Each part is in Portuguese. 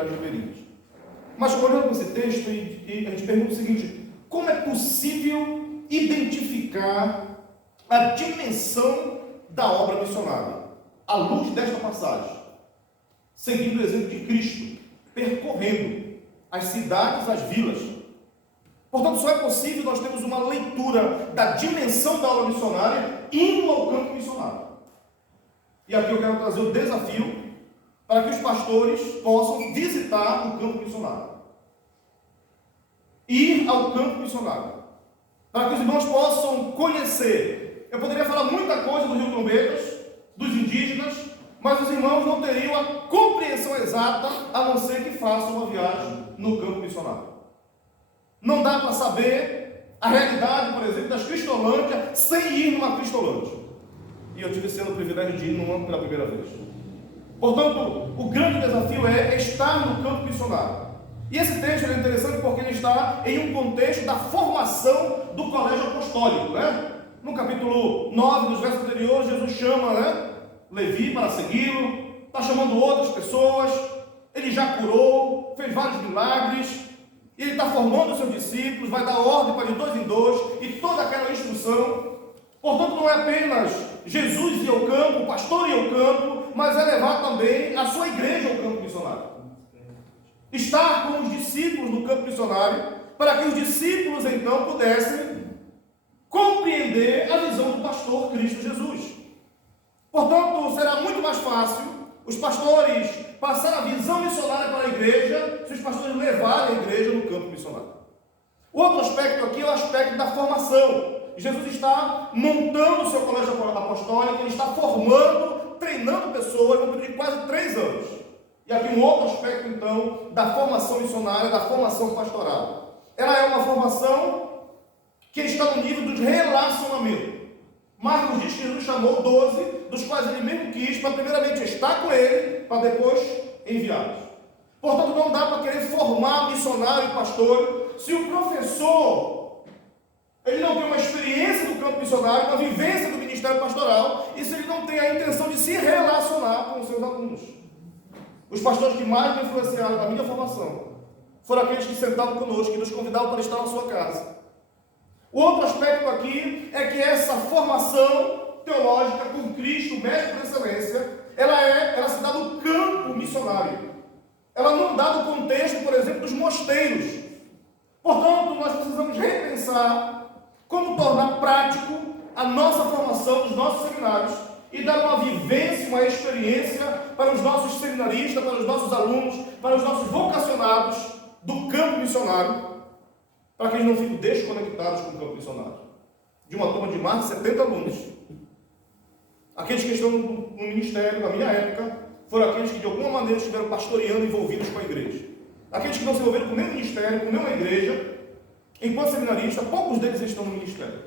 atividades ribeirinhas. Mas olhando para esse texto, e a gente pergunta o seguinte: como é possível identificar a dimensão da obra missionária à luz desta passagem, seguindo o exemplo de Cristo, percorrendo as cidades, as vilas? Portanto, só é possível nós termos uma leitura da dimensão da obra missionária indo ao campo missionário. E aqui eu quero trazer o desafio para que os pastores possam visitar o campo missionário, ir ao campo missionário, para que os irmãos possam conhecer. Eu poderia falar muita coisa do Rio Trombetas, dos indígenas, mas os irmãos não teriam a compreensão exata, a não ser que façam uma viagem no campo missionário. Não dá para saber a realidade, por exemplo, das Cristolândias sem ir numa Cristolândia. E eu tive sendo o privilégio de ir numa pela primeira vez. Portanto, o grande desafio é estar no campo missionário. E esse texto é interessante porque ele está em um contexto da formação do colégio apostólico, né? No capítulo 9, nos versos anteriores, Jesus chama, Levi para segui-lo, está chamando outras pessoas, ele já curou, fez vários milagres, e ele está formando os seus discípulos, vai dar ordem para de dois em dois, e toda aquela instrução. Portanto, não é apenas Jesus ir ao campo, o pastor ir ao campo, mas é levar também a sua igreja ao campo missionário. Estar com os discípulos no campo missionário, para que os discípulos então pudessem compreender a visão do pastor Cristo Jesus. Portanto, será muito mais fácil os pastores passar a visão missionária para a igreja, se os pastores levarem a igreja no campo missionário. O outro aspecto aqui é o aspecto da formação. Jesus está montando o seu colégio apostólico, ele está formando, treinando pessoas no período de quase 3 anos. E aqui um outro aspecto, então, da formação missionária, da formação pastoral. Ela é uma formação que está no nível do relacionamento. Marcos diz que Jesus chamou 12, dos quais ele mesmo quis, para primeiramente estar com ele, para depois enviá-los. Portanto, não dá para querer formar missionário e pastor, se o professor ele não tem uma experiência do campo missionário, uma vivência do ministério pastoral, e se ele não tem a intenção de se relacionar com os seus alunos. Os pastores que mais me influenciaram na minha formação foram aqueles que sentavam conosco, que nos convidavam para estar na sua casa. O outro aspecto aqui é que essa formação teológica com Cristo, o mestre por excelência, ela se dá no campo missionário. Ela não dá no contexto, por exemplo, dos mosteiros. Portanto, nós precisamos repensar como tornar prático a nossa formação dos nossos seminários e dar uma vivência, uma experiência para os nossos seminaristas, para os nossos alunos, para os nossos vocacionados do campo missionário, para que eles não fiquem desconectados com o campo missionário. De uma turma de mais de 70 alunos. Aqueles que estão no ministério, na minha época, foram aqueles que de alguma maneira estiveram pastoreando, envolvidos com a igreja. Aqueles que não se envolveram com nenhum ministério, com nenhuma igreja, enquanto seminarista, poucos deles estão no ministério.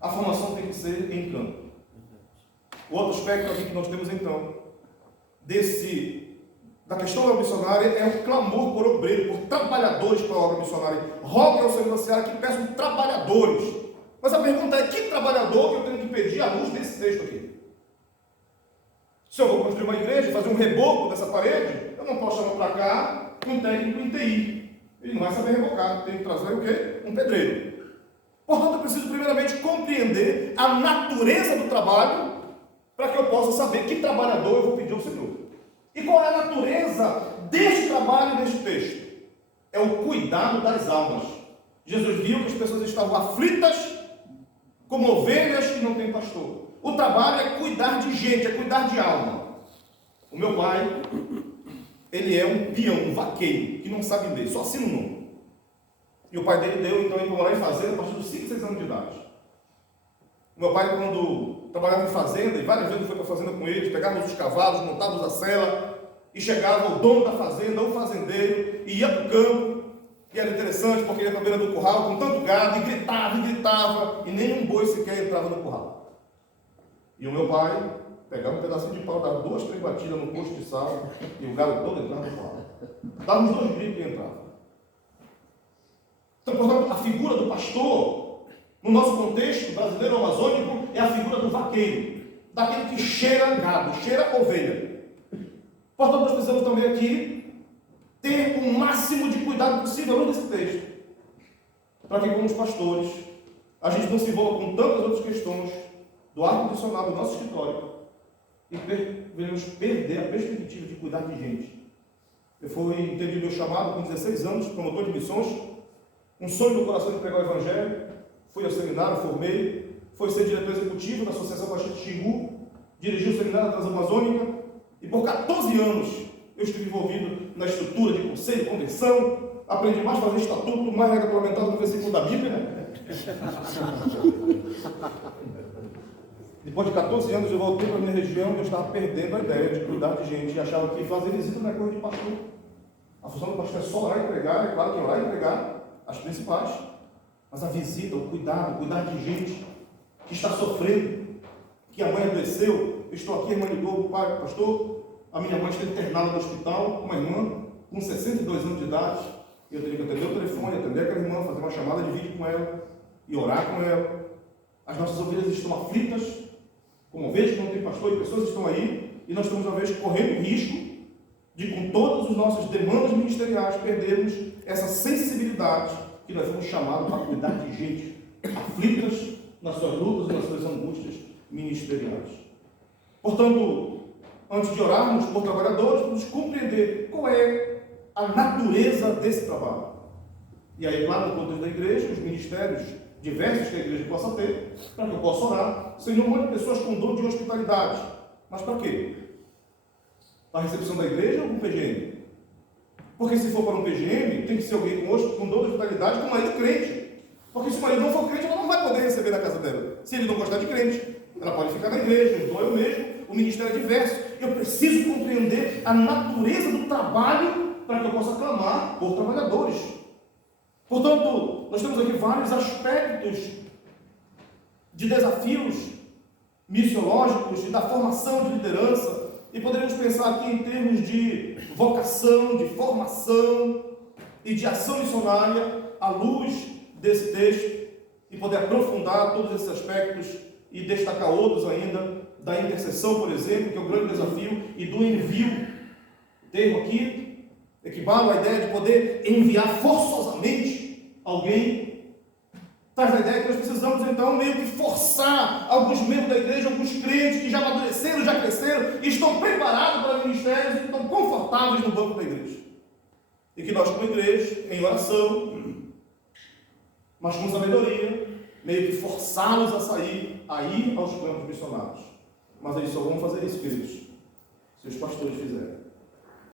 A formação tem que ser em campo. O outro aspecto aqui que nós temos então, da questão da missionária, é o clamor por obreiro, por trabalhadores para a obra missionária. Rogue ao Senhor da Seara que peçam trabalhadores. Mas a pergunta é, que trabalhador que eu tenho que pedir à luz desse texto aqui? Se eu vou construir uma igreja, fazer um reboco dessa parede, eu não posso chamar para cá um técnico em TI. Ele não vai saber rebocar, tem que trazer o quê? Um pedreiro. Portanto, eu preciso primeiramente compreender a natureza do trabalho, para que eu possa saber que trabalhador eu vou pedir ao Senhor. E qual é a natureza deste trabalho neste texto? É o cuidado das almas. Jesus viu que as pessoas estavam aflitas, como ovelhas que não têm pastor. O trabalho é cuidar de gente, é cuidar de alma. O meu pai, ele é um peão, um vaqueiro, que não sabe ler, só assina o nome. E o pai dele deu, então, ele morar em fazenda a partir dos 5, 6 anos de idade. O meu pai, quando trabalhava em fazenda, e várias vezes foi para a fazenda com eles, pegávamos os cavalos, montávamos a sela, e chegava o dono da fazenda, o fazendeiro, e ia para o campo, e era interessante, porque ia para a beira do curral com tanto gado, e gritava, e nenhum boi sequer entrava no curral. E o meu pai pegava um pedacinho de pau, dava 2, 3 batidas no posto de sal, e o gado todo entrava no curral. Dava uns 2 gritos e entrava. Então, portanto, a figura do pastor, no nosso contexto brasileiro amazônico, é a figura do vaqueiro, daquele que cheira gado, cheira ovelha. Portanto, nós precisamos também aqui ter ter o máximo de cuidado possível ao longo desse texto, para que, como os pastores, a gente não se envolva com tantas outras questões do ar condicionado do nosso escritório e venhamos perder a perspectiva de cuidar de gente. Eu entendi meu chamado com 16 anos, promotor de missões, um sonho do coração de pregar o Evangelho, fui ao seminário, formei, foi ser diretor executivo da Associação Batista de Xingu, dirigi o seminário Transamazônica, e por 14 anos eu estive envolvido na estrutura de conselho, convenção, aprendi mais a fazer estatuto, mais regulamentado no versículo da Bíblia, né? Depois de 14 anos eu voltei para a minha região e eu estava perdendo a ideia de cuidar de gente e achava que fazer visita não é coisa de pastor. A função do pastor é só orar e pregar, é claro que orar e pregar, as principais, mas a visita, o cuidar de gente que está sofrendo, que a mãe adoeceu. Eu estou aqui, a irmã ligou, pai, pastor, a minha mãe está internada no hospital, uma irmã com 62 anos de idade, eu teria que atender o telefone, atender aquela irmã, fazer uma chamada de vídeo com ela e orar com ela. As nossas ovelhas estão aflitas, como ovelhas que não tem pastor, e pessoas estão aí, e nós estamos, às vezes, correndo risco de, com todas as nossas demandas ministeriais, perdermos essa sensibilidade que nós fomos chamados para cuidar de gente aflitas nas suas lutas e nas suas angústias ministeriais. Portanto, antes de orarmos por trabalhadores, vamos compreender qual é a natureza desse trabalho. E aí, claro, no contexto da igreja, os ministérios diversos que a igreja possa ter, para que eu possa orar, Senhor, um monte de pessoas com dom de hospitalidade. Mas para quê? Para a recepção da igreja ou para o PGM? Porque se for para um PGM, tem que ser alguém com dom de hospitalidade, com o marido crente. Porque se o marido não for crente, ela não vai poder receber na casa dela. Se ele não gostar de crente, ela pode ficar na igreja, então eu mesmo, o ministério é diverso. Eu preciso compreender a natureza do trabalho para que eu possa clamar por trabalhadores. Portanto, nós temos aqui vários aspectos de desafios missiológicos e da formação de liderança, e poderíamos pensar aqui em termos de vocação, de formação e de ação missionária à luz desse texto, e poder aprofundar todos esses aspectos e destacar outros ainda, da intercessão, por exemplo, que é o grande desafio, e do envio. O termo aqui equivale à ideia de poder enviar forçosamente alguém. Traz a ideia que nós precisamos, então, meio que forçar alguns membros da igreja, alguns crentes que já amadureceram, já cresceram, e estão preparados para ministérios e estão confortáveis no banco da igreja. E que nós, como igreja, em oração, mas com sabedoria, meio que forçá-los a ir aos campos missionários. Mas eles só vão fazer isso, queridos, se os pastores fizerem.